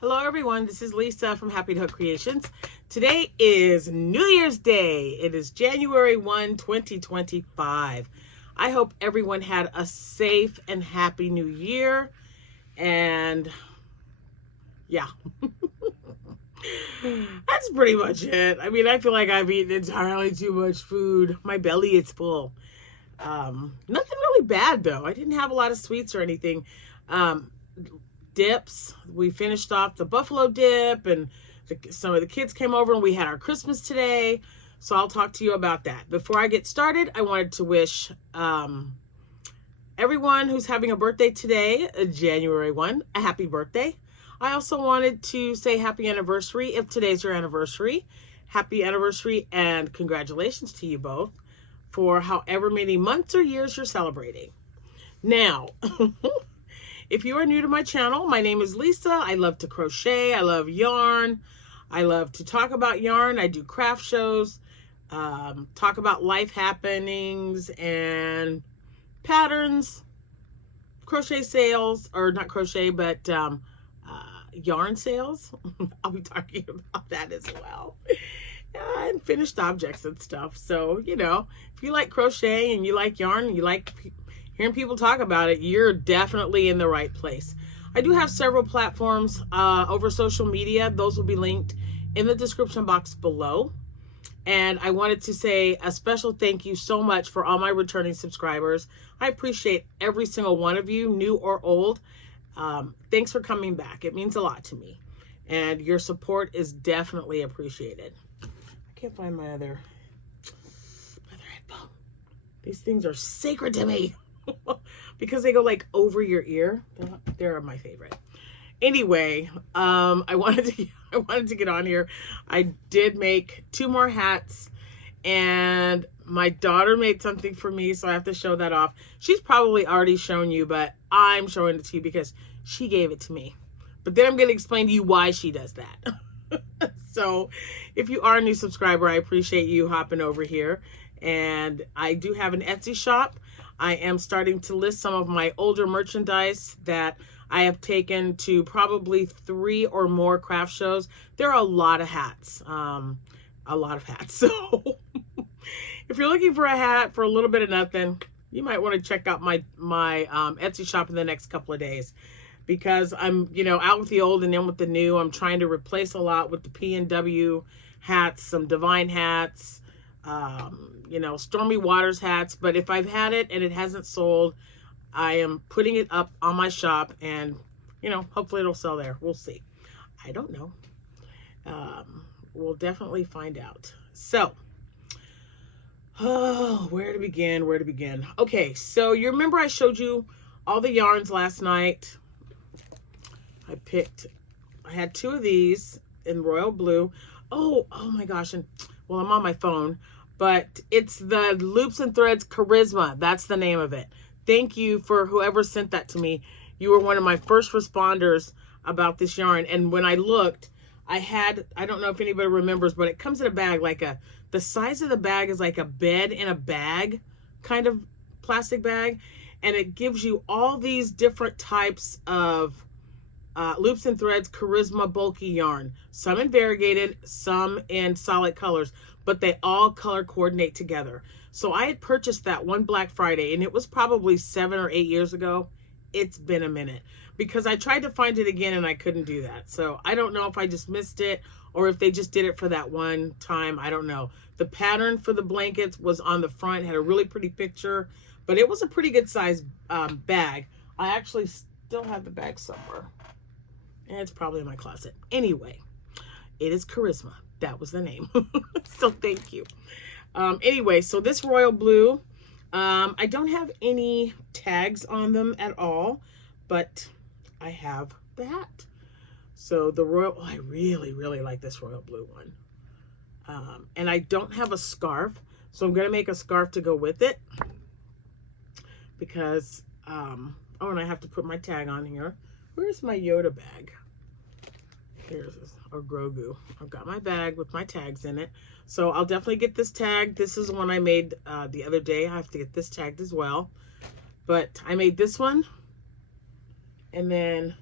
Hello everyone, this is Lisa from Happytohook Creations. Today is New Year's Day. It is January 1, 2025. I hope everyone had a safe and happy new year. And yeah, that's pretty much it. I mean, I feel like I've eaten entirely too much food. My belly is full. Nothing really bad though. I didn't have a lot of sweets or anything. Dips. We finished off the buffalo dip, and some of the kids came over and we had our Christmas today. So I'll talk to you about that. Before I get started, I wanted to wish everyone who's having a birthday today, January 1, a happy birthday. I also wanted to say happy anniversary if today's your anniversary. Happy anniversary and congratulations to you both for however many months or years you're celebrating. Now, if you are new to my channel, my name is Lisa. I love to crochet. I love yarn. I love to talk about yarn. I do craft shows, talk about life happenings and patterns, crochet sales, or not crochet, but yarn sales. I'll be talking about that as well. And finished objects and stuff. So, you know, if you like crochet and you like yarn and you like hearing people talk about it, you're definitely in the right place. I do have several platforms over social media. Those will be linked in the description box below. And I wanted to say a special thank you so much for all my returning subscribers. I appreciate every single one of you, new or old. Thanks for coming back. It means a lot to me. And your support is definitely appreciated. I can't find my other headphone. These things are sacred to me. Because they go like over your ear. They're my favorite. Anyway, I wanted to get on here. I did make 2 more hats, and my daughter made something for me, so I have to show that off. She's probably already shown you, but I'm showing it to you because she gave it to me. But then I'm going to explain to you why she does that. So if you are a new subscriber, I appreciate you hopping over here. And I do have an Etsy shop. I am starting to list some of my older merchandise that I have taken to probably 3 or more craft shows. There are a lot of hats. So if you're looking for a hat for a little bit of nothing, you might want to check out my Etsy shop in the next couple of days. Because I'm, you know, out with the old and in with the new. I'm trying to replace a lot with the P&W hats, some Divine hats, you know, Stormy Waters hats. But if I've had it and it hasn't sold, I am putting it up on my shop, and, you know, hopefully it'll sell there. We'll see. I don't know. We'll definitely find out. So, oh, where to begin? Okay, so you remember I showed you all the yarns last night. I had 2 of these in royal blue. Oh my gosh. And well, I'm on my phone, but it's the Loops and Threads Charisma. That's the name of it. Thank you for whoever sent that to me. You were one of my first responders about this yarn. And when I looked, I don't know if anybody remembers, but it comes in a bag, like the size of the bag is like a bed in a bag, kind of plastic bag. And it gives you all these different types of Loops and Threads Charisma bulky yarn, some in variegated, some in solid colors, but they all color coordinate together. So I had purchased that one Black Friday, and it was probably 7 or 8 years ago. It's been a minute because I tried to find it again and I couldn't do that. So I don't know if I just missed it or if they just did it for that one time. I don't know. The pattern for the blankets was on the front, had a really pretty picture, but it was a pretty good size bag. I actually still have the bag somewhere. And it's probably in my closet. Anyway, it is Charisma. That was the name. So thank you. Anyway, so this royal blue, I don't have any tags on them at all, but I have the hat. So the royal, I really, really like this royal blue one. And I don't have a scarf, so I'm going to make a scarf to go with it. Because, oh, and I have to put my tag on here. Where's my Yoda bag? Here's or Grogu. I've got my bag with my tags in it. So I'll definitely get this tag. This is one I made the other day. I have to get this tagged as well. But I made this one. And then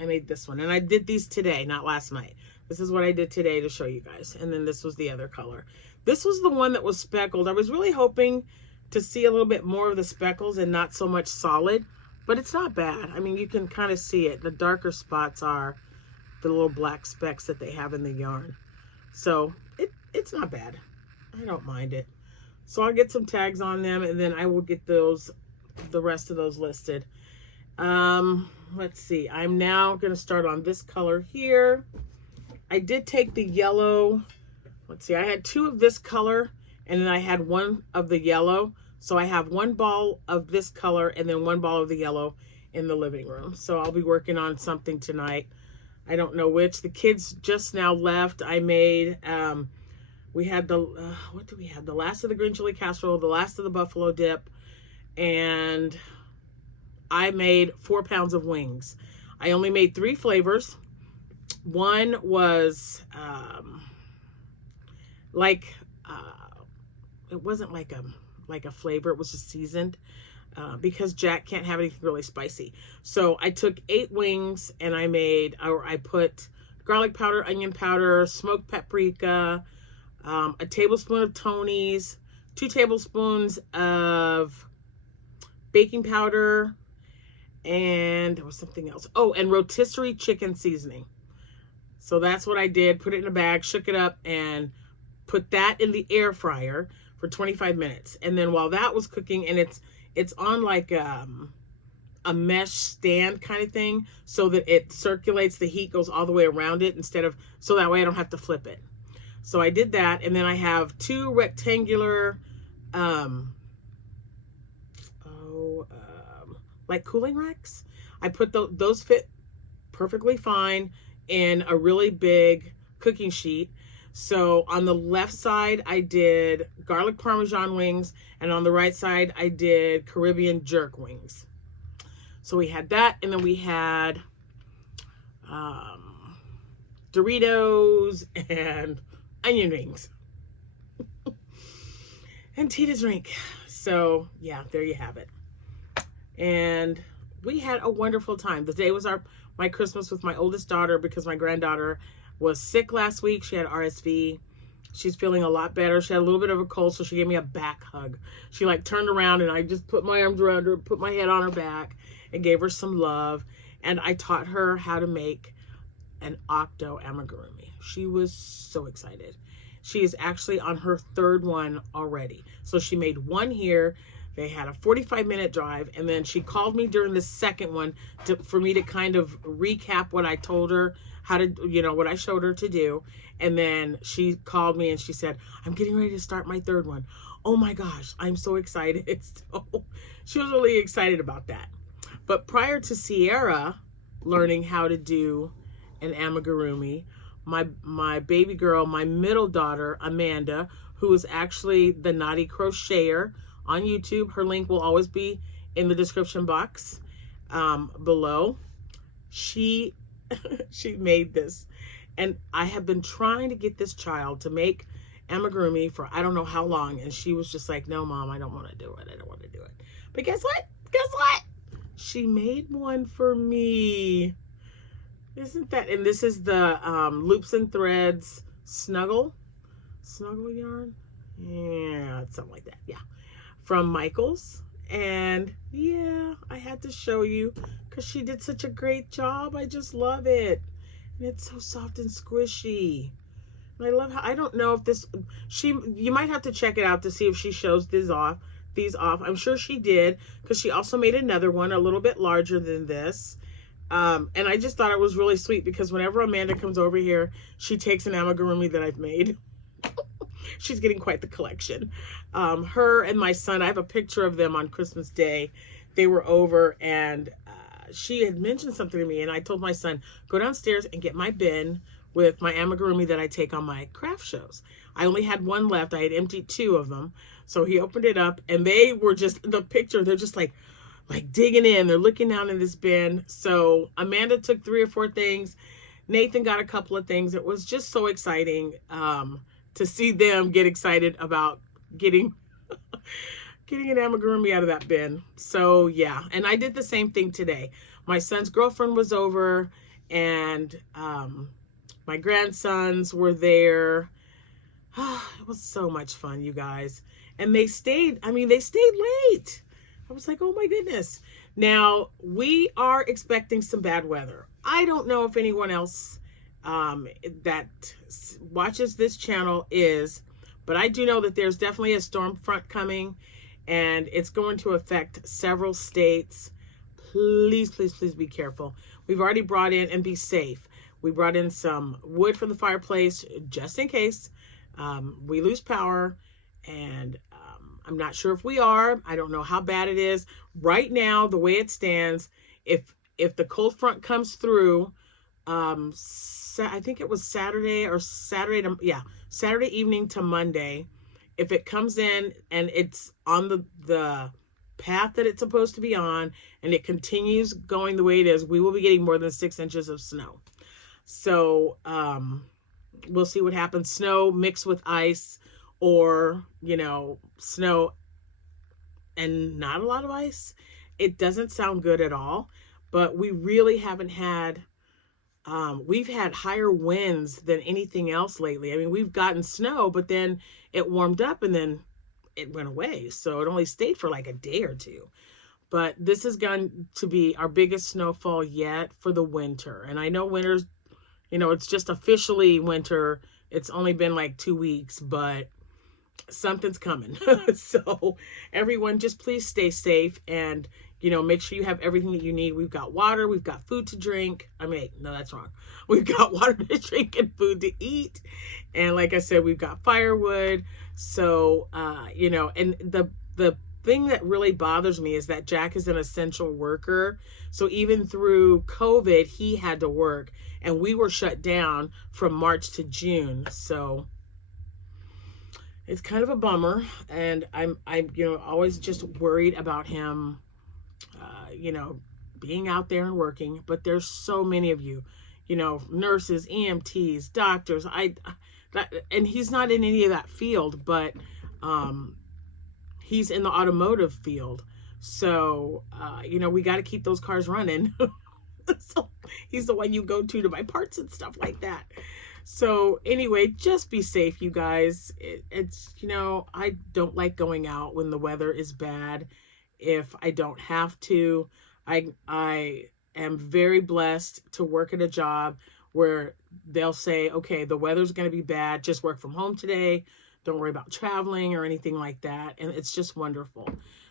I made this one. And I did these today, not last night. This is what I did today to show you guys. And then this was the other color. This was the one that was speckled. I was really hoping to see a little bit more of the speckles and not so much solid. But it's not bad. I mean, you can kind of see it. The darker spots are the little black specks that they have in the yarn. So it's not bad. I don't mind it. So I'll get some tags on them, and then I will get the rest of those listed. Let's see. I'm now going to start on this color here. I did take the yellow. Let's see. I had 2 of this color, and then I had 1 of the yellow. So I have 1 ball of this color and then 1 ball of the yellow in the living room. So I'll be working on something tonight. I don't know which. The kids just now left. I made, we had the, what do we have? The last of the green chili casserole, the last of the buffalo dip, and I made 4 pounds of wings. I only made 3 flavors. One was it wasn't like a flavor. It was just seasoned because Jack can't have anything really spicy. So I took 8 wings and I put garlic powder, onion powder, smoked paprika, a tablespoon of Tony's, 2 tablespoons of baking powder, and there was something else. Oh, and rotisserie chicken seasoning. So that's what I did. Put it in a bag, shook it up, and put that in the air fryer for 25 minutes. And then while that was cooking, and it's on like a mesh stand kind of thing, so that it circulates, the heat goes all the way around it so that way I don't have to flip it. So I did that, and then I have 2 rectangular like cooling racks. I put those fit perfectly fine in a really big cooking sheet. So on the left side, I did garlic Parmesan wings, and on the right side, I did Caribbean jerk wings. So we had that, and then we had Doritos and onion rings and tea to drink. So yeah, there you have it. And we had a wonderful time. The day was my Christmas with my oldest daughter, because my granddaughter was sick last week. She had RSV. She's feeling a lot better. She had a little bit of a cold, so she gave me a back hug. She like turned around, and I just put my arms around her, put my head on her back, and gave her some love. And I taught her how to make an octo amigurumi. She was so excited. She is actually on her 3rd one already. So she made 1 here. They had a 45-minute drive, and then she called me during the 2nd one for me to kind of recap what I told her how to, what I showed her to do. And then she called me and she said, I'm getting ready to start my 3rd one. Oh my gosh, I'm so excited. So she was really excited about that. But prior to Sierra learning how to do an amigurumi, my baby girl, my middle daughter, Amanda, who is actually the Naughty Crocheter on YouTube. Her link will always be in the description box below. She made this, and I have been trying to get this child to make amigurumi for I don't know how long, and she was just like, no Mom, I don't want to do it. I don't want to do it. But guess what? She made one for me. Isn't that, and this is the Loops and Threads snuggle yarn. Yeah, it's something like that. Yeah. From Michaels. And yeah, I had to show you because she did such a great job. I just love it. And it's so soft and squishy. And I love how, I don't know if this, you might have to check it out to see if she shows these off. I'm sure she did, because she also made another one a little bit larger than this. And I just thought it was really sweet, because whenever Amanda comes over here, she takes an amigurumi that I've made. She's getting quite the collection. Her and my son, I have a picture of them on Christmas Day. They were over, and she had mentioned something to me, and I told my son, go downstairs and get my bin with my amigurumi that I take on my craft shows. I only had 1 left. I had emptied 2 of them. So he opened it up, and they were just, the picture, they're just like digging in. They're looking down in this bin. So Amanda took 3 or 4 things. Nathan got a couple of things. It was just so exciting to see them get excited about getting an amigurumi out of that bin. So yeah, and I did the same thing today. My son's girlfriend was over, and my grandsons were there. It was so much fun, you guys. And they stayed, I mean, they stayed late. I was like, oh my goodness. Now, we are expecting some bad weather. I don't know if anyone else that watches this channel is, but I do know that there's definitely a storm front coming, and it's going to affect several states. Please, please, please be careful. We've already brought in, and be safe. We brought in some wood for the fireplace just in case we lose power, and I'm not sure if we are. I don't know how bad it is. Right now, the way it stands, if the cold front comes through, I think it was Saturday evening to Monday. If it comes in and it's on the path that it's supposed to be on, and it continues going the way it is, we will be getting more than 6 inches of snow. So we'll see what happens. Snow mixed with ice, or, you know, snow and not a lot of ice. It doesn't sound good at all, but we really haven't had, we've had higher winds than anything else lately. I mean, we've gotten snow, but then it warmed up and then it went away. So it only stayed for like a day or two. But this is going to be our biggest snowfall yet for the winter. And I know winter's, you know, it's just officially winter. It's only been like 2 weeks, but something's coming. So everyone, just please stay safe, and, you know, make sure you have everything that you need. We've got water, we've got food to drink. I mean, no, that's wrong. We've got water to drink and food to eat. And like I said, we've got firewood. So, you know, and the thing that really bothers me is that Jack is an essential worker. So even through COVID, he had to work, and we were shut down from March to June. So it's kind of a bummer, and I'm you know, always just worried about him, you know, being out there and working. But there's so many of you, you know, nurses, EMTs, doctors. And he's not in any of that field, but he's in the automotive field. So you know, we got to keep those cars running. So he's the one you go to buy parts and stuff like that. So anyway, just be safe, you guys. It's, you know, I don't like going out when the weather is bad if I don't have to. I am very blessed to work at a job where they'll say, okay, the weather's going to be bad, just work from home today. Don't worry about traveling or anything like that. And it's just wonderful.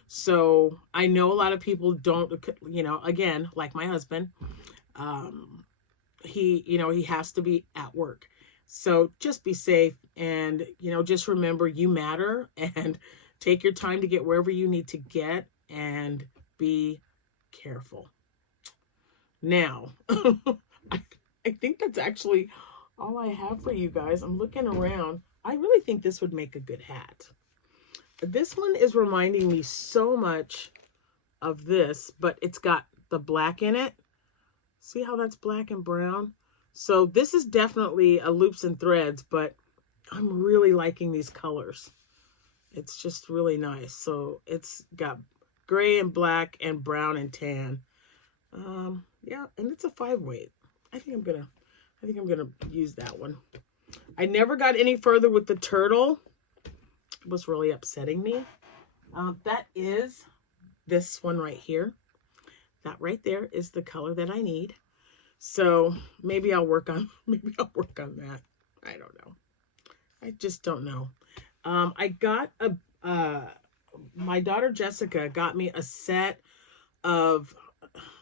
So I know a lot of people don't, you know, again, like my husband, he, you know, he has to be at work. So just be safe, and, you know, just remember you matter, and take your time to get wherever you need to get, and be careful. Now, I think that's actually all I have for you guys. I'm looking around. I really think this would make a good hat. This one is reminding me so much of this, but it's got the black in it. See how that's black and brown? So this is definitely a loops and threads, but I'm really liking these colors. It's just really nice. So it's got gray and black and brown and tan. Yeah, and it's a 5-weight. I think I'm gonna use that one. I never got any further with the turtle. It was really upsetting me. That is this one right here. That right there is the color that I need. So maybe I'll work on that. I don't know. I just don't know. I got my daughter Jessica got me a set of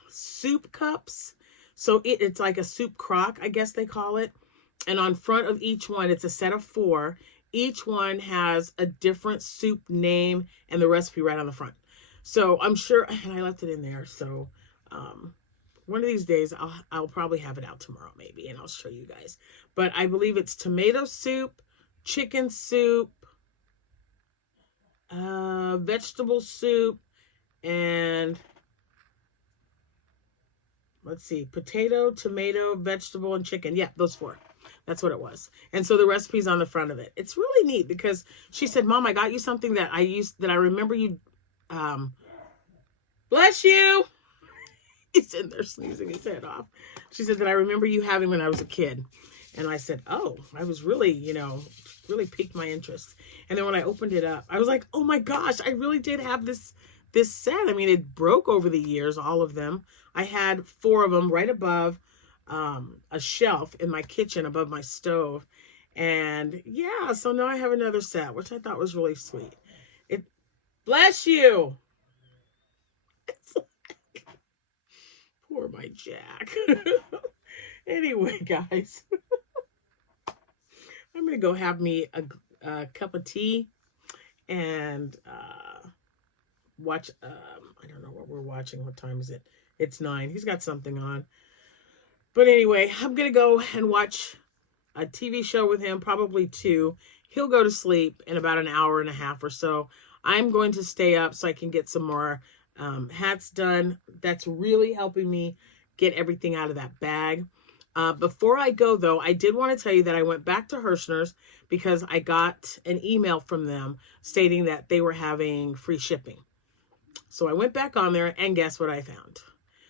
soup cups. So it's like a soup crock, I guess they call it. And on front of each one, it's a set of 4. Each one has a different soup name and the recipe right on the front. So I'm sure, and I left it in there. So one of these days, I'll probably have it out tomorrow maybe, and I'll show you guys. But I believe it's tomato soup, chicken soup, vegetable soup, and let's see, potato, tomato, vegetable, and chicken. Yeah, those 4. That's what it was. And so the recipe's on the front of it. It's really neat because she said, Mom, I got you something that I remember you, bless you. He's in there sneezing his head off. She said that I remember you having when I was a kid. And I said, oh, I was really, you know, really piqued my interest. And then when I opened it up, I was like, oh my gosh, I really did have this set. I mean, it broke over the years, all of them. I had 4 of them right above a shelf in my kitchen above my stove. And yeah, so now I have another set, which I thought was really sweet. It, bless you. Poor my Jack. Anyway, guys, I'm going to go have me a cup of tea and watch, I don't know what we're watching. What time is it? It's 9. He's got something on. But anyway, I'm going to go and watch a TV show with him, probably 2. He'll go to sleep in about an hour and a half or so. I'm going to stay up so I can get some more hats done. That's really helping me get everything out of that bag. Before I go, though, I did want to tell you that I went back to Hirschner's because I got an email from them stating that they were having free shipping. So I went back on there, and guess what I found?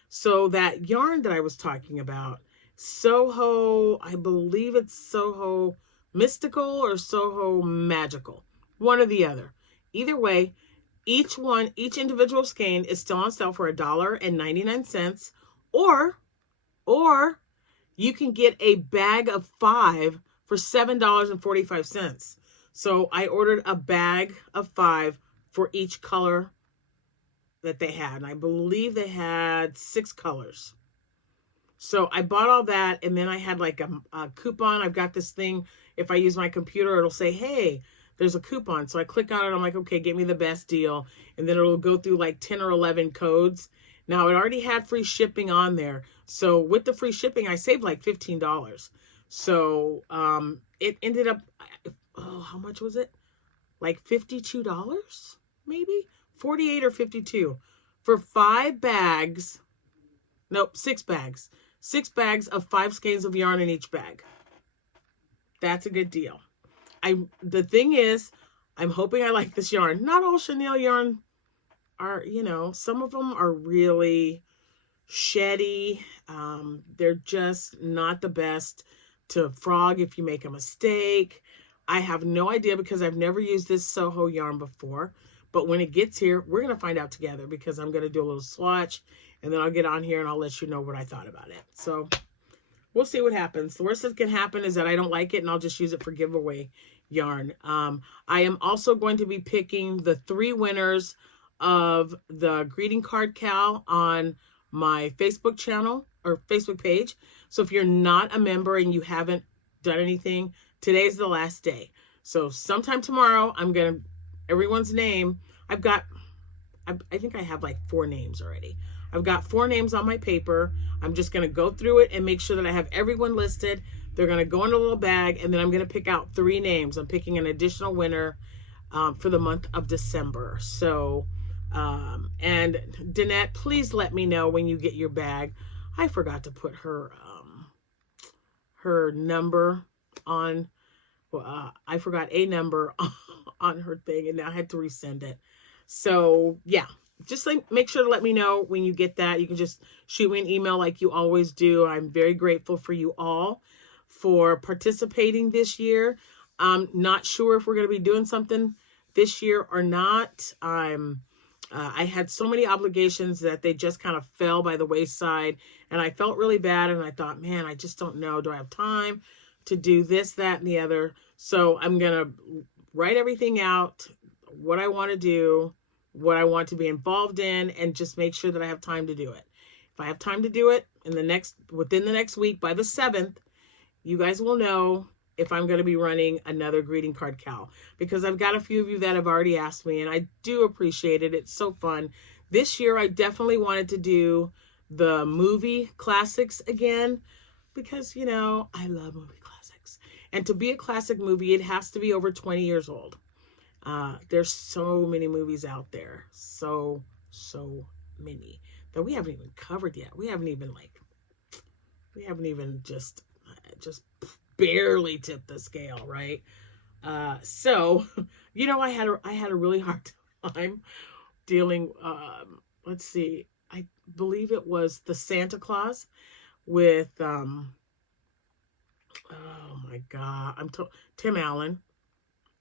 So that yarn that I was talking about, Soho, I believe it's Soho Mystical or Soho Magical, one or the other. Either way, each individual skein is still on sale for $1.99, or you can get a bag of 5 for $7.45. So I ordered a bag of 5 for each color that they had. And I believe they had 6 colors. So I bought all that, and then I had like a coupon. I've got this thing, if I use my computer, it'll say, hey, there's a coupon. So I click on it. I'm like, okay, get me the best deal. And then it'll go through like 10 or 11 codes. Now, it already had free shipping on there. So with the free shipping, I saved like $15. So it ended up, oh, how much was it? Like $52, maybe? 48 or 52 for 5 bags. Nope, 6 bags. 6 bags of 5 skeins of yarn in each bag. That's a good deal. The thing is, I'm hoping I like this yarn. Not all chenille yarn are, you know, some of them are really sheddy. They're just not the best to frog if you make a mistake. I have no idea because I've never used this Soho yarn before. But when it gets here, we're going to find out together because I'm going to do a little swatch. And then I'll get on here and I'll let you know what I thought about it. So we'll see what happens. The worst that can happen is that I don't like it and I'll just use it for giveaway yarn. I am also going to be picking the 3 winners of the greeting card cal on my Facebook channel or Facebook page. So if you're not a member and you haven't done anything, today's the last day. So sometime tomorrow, I'm going to, everyone's name, I think I have like 4 names already. I've got 4 names on my paper. I'm just going to go through it and make sure that I have everyone listed. They're going to go in a little bag, and then I'm going to pick out 3 names. I'm picking an additional winner for the month of December. So, and Danette, please let me know when you get your bag. I forgot to put her number on. I forgot a number on her thing, and I had to resend it. So yeah, just like make sure to let me know when you get that. You can just shoot me an email like you always do. I'm very grateful for you all for participating this year. I'm not sure if we're going to be doing something this year or not. I had so many obligations that they just kind of fell by the wayside, and I felt really bad, and I thought, man, I just don't know. Do I have time to do this, that, and the other? So I'm going to write everything out, what I want to do, what I want to be involved in, and just make sure that I have time to do it. If I have time to do it within the next week, by the 7th, you guys will know if I'm going to be running another greeting card cal, because I've got a few of you that have already asked me, and I do appreciate it. It's so fun. This year, I definitely wanted to do the movie classics again, because, you know, I love movie classics. And to be a classic movie, it has to be over 20 years old. There's so many movies out there. So many that we haven't even covered yet. We haven't even just barely tipped the scale, right? So, you know, I had a really hard time dealing, let's see. believe it was the Santa Claus with, oh my God, Tim Allen.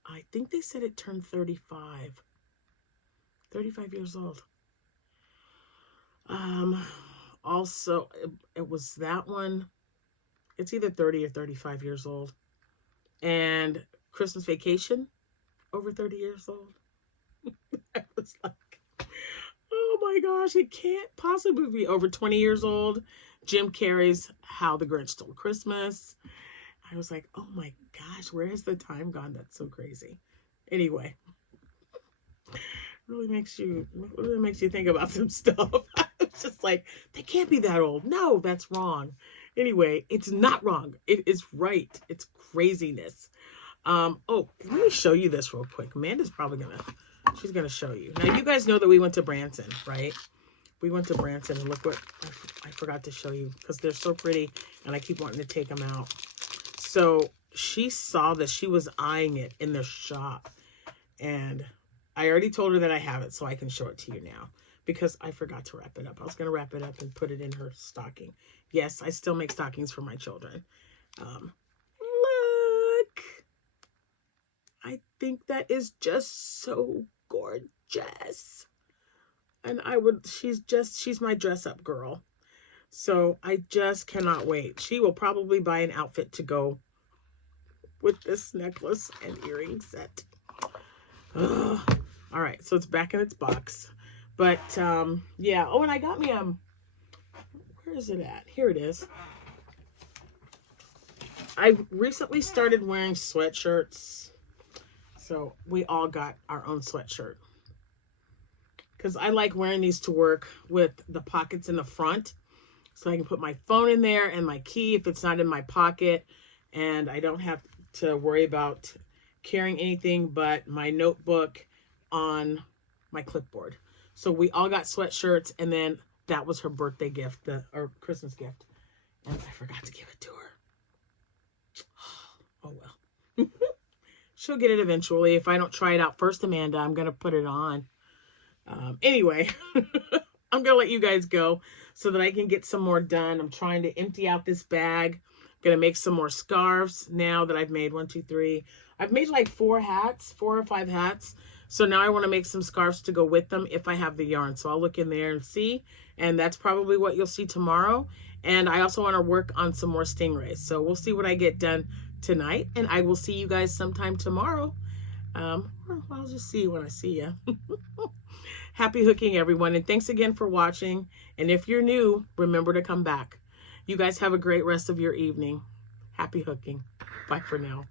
I think they said it turned 35 years old. Also, it was that one. It's either 30 or 35 years old. And Christmas Vacation, over 30 years old. I was like, oh my gosh, it can't possibly be over 20 years old. Jim Carrey's How the Grinch Stole Christmas. I was like, oh my gosh, where has the time gone? That's so crazy. Anyway, really makes you think about some stuff. It's just like, they can't be that old. No, that's wrong. Anyway, it's not wrong. It is right. It's craziness. Oh, let me show you this real quick. Amanda's probably she's gonna show you. Now, you guys know that we went to Branson, right? We went to Branson, and look what I forgot to show you, because they're so pretty and I keep wanting to take them out. So she saw this. She was eyeing it in their shop, and I already told her that I have it, so I can show it to you now, because I forgot to wrap it up. I was going to wrap it up and put it in her stocking. Yes, I still make stockings for my children. Look. I think that is just so gorgeous. And she's my dress up girl. So I just cannot wait. She will probably buy an outfit to go with this necklace and earring set. Ugh. All right, so it's back in its box. But yeah. Oh, and I got me where is it at? Here it is. I recently started wearing sweatshirts. So we all got our own sweatshirt. Because I like wearing these to work with the pockets in the front. So I can put my phone in there and my key if it's not in my pocket. And I don't have to worry about carrying anything but my notebook on my clipboard. So we all got sweatshirts, and then that was her birthday gift, or Christmas gift. And I forgot to give it to her. Oh well. She'll get it eventually. If I don't try it out first, Amanda, I'm going to put it on. Anyway, I'm going to let you guys go so that I can get some more done. I'm trying to empty out this bag. I'm going to make some more scarves now that I've made 1, 2, 3. I've made like 4 or 5 hats. So now I want to make some scarves to go with them if I have the yarn. So I'll look in there and see. And that's probably what you'll see tomorrow. And I also want to work on some more stingrays. So we'll see what I get done tonight. And I will see you guys sometime tomorrow. I'll just see you when I see you. Happy hooking, everyone. And thanks again for watching. And if you're new, remember to come back. You guys have a great rest of your evening. Happy hooking. Bye for now.